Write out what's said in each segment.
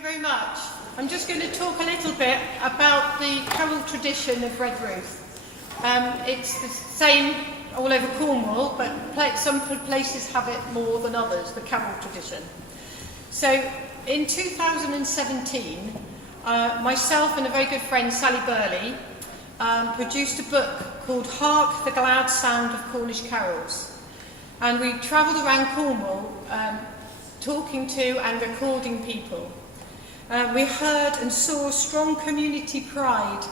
you very much. I'm just going to talk a little bit about the carol tradition of Redruth. It's the same all over Cornwall, but some places have it more than others, the carol tradition. So in 2017, myself and a very good friend, Sally Burley, produced a book called Hark the Glad Sound of Cornish Carols. And we travelled around Cornwall talking to and recording people. We heard and saw strong community pride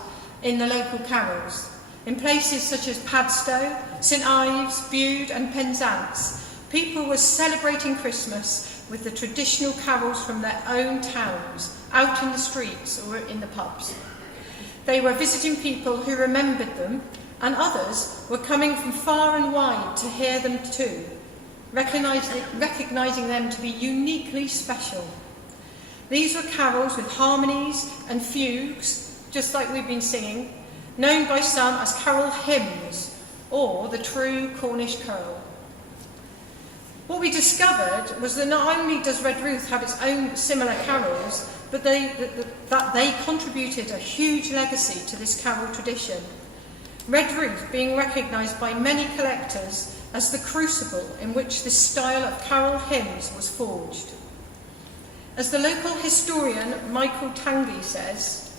in the local carols. In places such as Padstow, St Ives, Bude and Penzance, people were celebrating Christmas with the traditional carols from their own towns, out in the streets or in the pubs. They were visiting people who remembered them, and others were coming from far and wide to hear them too, recognising them to be uniquely special. These were carols with harmonies and fugues, just like we've been singing, known by some as carol hymns, or the true Cornish carol. What we discovered was that not only does Redruth have its own similar carols, but that they contributed a huge legacy to this carol tradition. Redruth being recognised by many collectors as the crucible in which this style of carol hymns was forged. As the local historian Michael Tanguy says,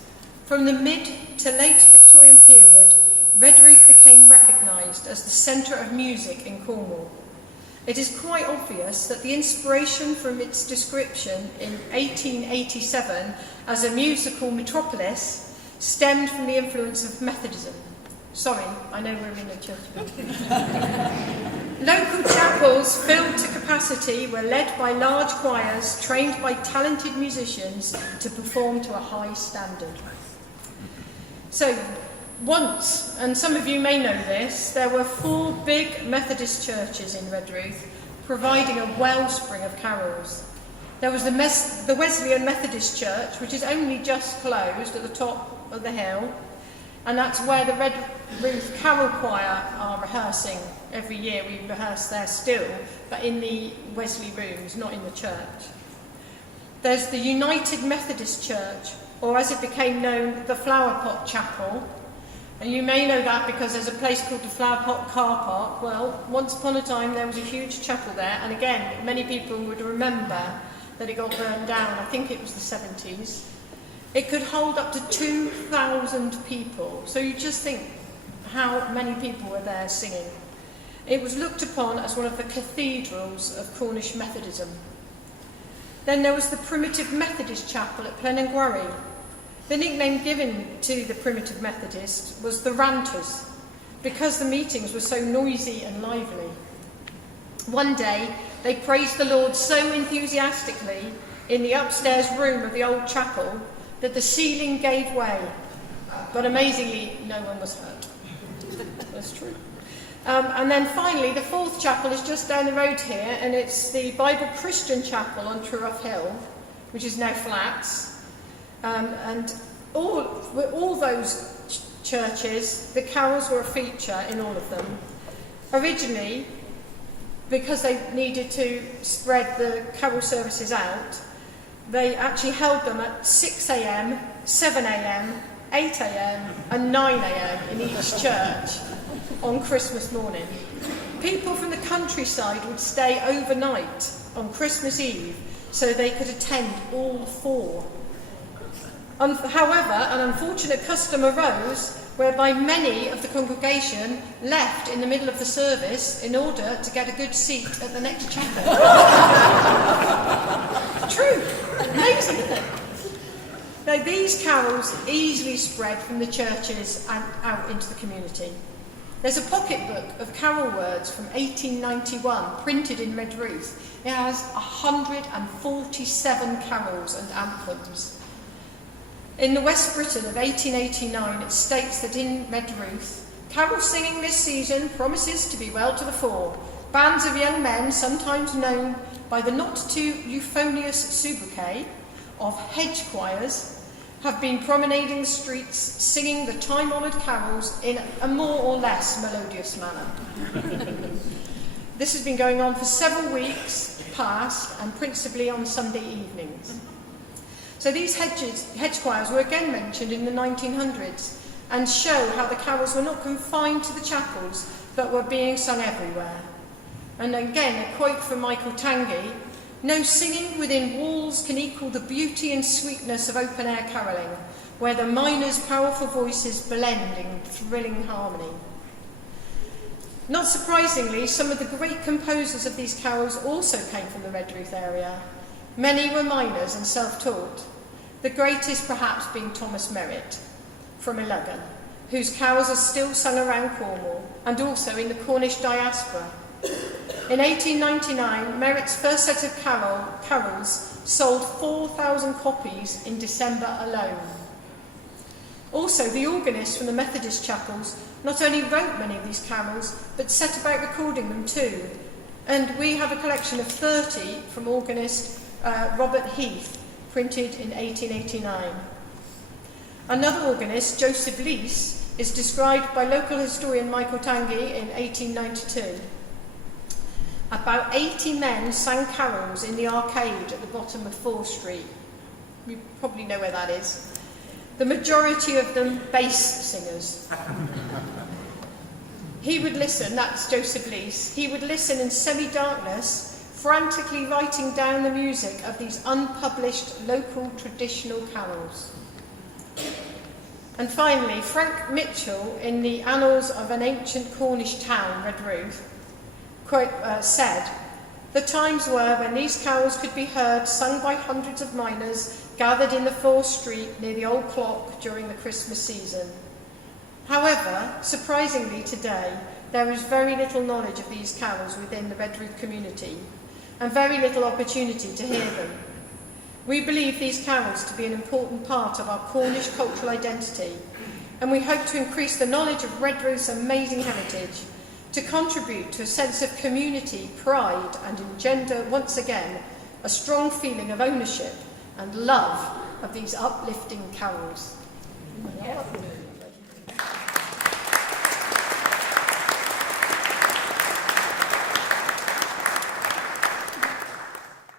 from the mid to late Victorian period, Redruth became recognised as the centre of music in Cornwall. It is quite obvious that the inspiration from its description in 1887 as a musical metropolis stemmed from the influence of Methodism. Sorry, I know we're in a church. Local chapels filled to capacity were led by large choirs trained by talented musicians to perform to a high standard. So, once, and some of you may know this, there were 4 big Methodist churches in Redruth, providing a wellspring of carols. There was the Wesleyan Methodist Church, which is only just closed at the top of the hill, and that's where the Redruth Carol Choir are rehearsing. Every year we rehearse there still, but in the Wesley rooms, not in the church. There's the United Methodist Church, or as it became known, the Flower Pot Chapel. And you may know that because there's a place called the Flower Pot Car Park. Well, once upon a time there was a huge chapel there, and again, many people would remember that it got burned down. I think it was the 70s. It could hold up to 2,000 people. So you just think how many people were there singing. It was looked upon as one of the cathedrals of Cornish Methodism. Then there was the Primitive Methodist Chapel at Plenengwarry. The nickname given to the Primitive Methodists was the Ranters, because the meetings were so noisy and lively. One day, they praised the Lord so enthusiastically in the upstairs room of the old chapel that the ceiling gave way, but amazingly, no one was hurt. That's true. And then finally, the 4th chapel is just down the road here, and it's the Bible Christian Chapel on Redruth Hill, which is now flats. And all those churches, the carols were a feature in all of them. Originally, because they needed to spread the carol services out, they actually held them at 6 a.m, 7 a.m, 8 a.m, and 9 a.m. in each church on Christmas morning. People from the countryside would stay overnight on Christmas Eve so they could attend all 4. However, an unfortunate custom arose whereby many of the congregation left in the middle of the service in order to get a good seat at the next chapel. True. Amazing, isn't it? Now, these carols easily spread from the churches and out into the community. There's a pocketbook of carol words from 1891 printed in Redruth. It has 147 carols and anthems. In the West Briton of 1889, it states that in Redruth, carol singing this season promises to be well to the fore. Bands of young men, sometimes known by the not too euphonious sobriquet of hedge choirs, have been promenading the streets singing the time-honoured carols in a more or less melodious manner. This has been going on for several weeks past, and principally on Sunday evenings. So these hedge choirs were again mentioned in the 1900s and show how the carols were not confined to the chapels but were being sung everywhere. And again, a quote from Michael Tanguy: "No singing within walls can equal the beauty and sweetness of open-air carolling, where the miners' powerful voices blend in thrilling harmony." Not surprisingly, some of the great composers of these carols also came from the Redruth area. Many were miners and self-taught, the greatest perhaps being Thomas Merritt from Iluggan, whose carols are still sung around Cornwall and also in the Cornish diaspora. In 1899, Merritt's first set of carols sold 4,000 copies in December alone. Also, the organist from the Methodist chapels not only wrote many of these carols, but set about recording them too. And we have a collection of 30 from organist Robert Heath, printed in 1889. Another organist, Joseph Leese, is described by local historian Michael Tanguy in 1892. About 80 men sang carols in the arcade at the bottom of 4th Street. You probably know where that is. The majority of them bass singers. He would listen, that's Joseph Leese, he would listen in semi-darkness, frantically writing down the music of these unpublished local traditional carols. And finally, Frank Mitchell, in the Annals of an Ancient Cornish Town, Redruth, said, "The times were when these carols could be heard sung by hundreds of miners gathered in the 4th Street near the old clock during the Christmas season. However, surprisingly today, there is very little knowledge of these carols within the Redruth community and very little opportunity to hear them. We believe these carols to be an important part of our Cornish cultural identity, and we hope to increase the knowledge of Redruth's amazing heritage, to contribute to a sense of community, pride, and engender, once again, a strong feeling of ownership and love of these uplifting carols." Yeah.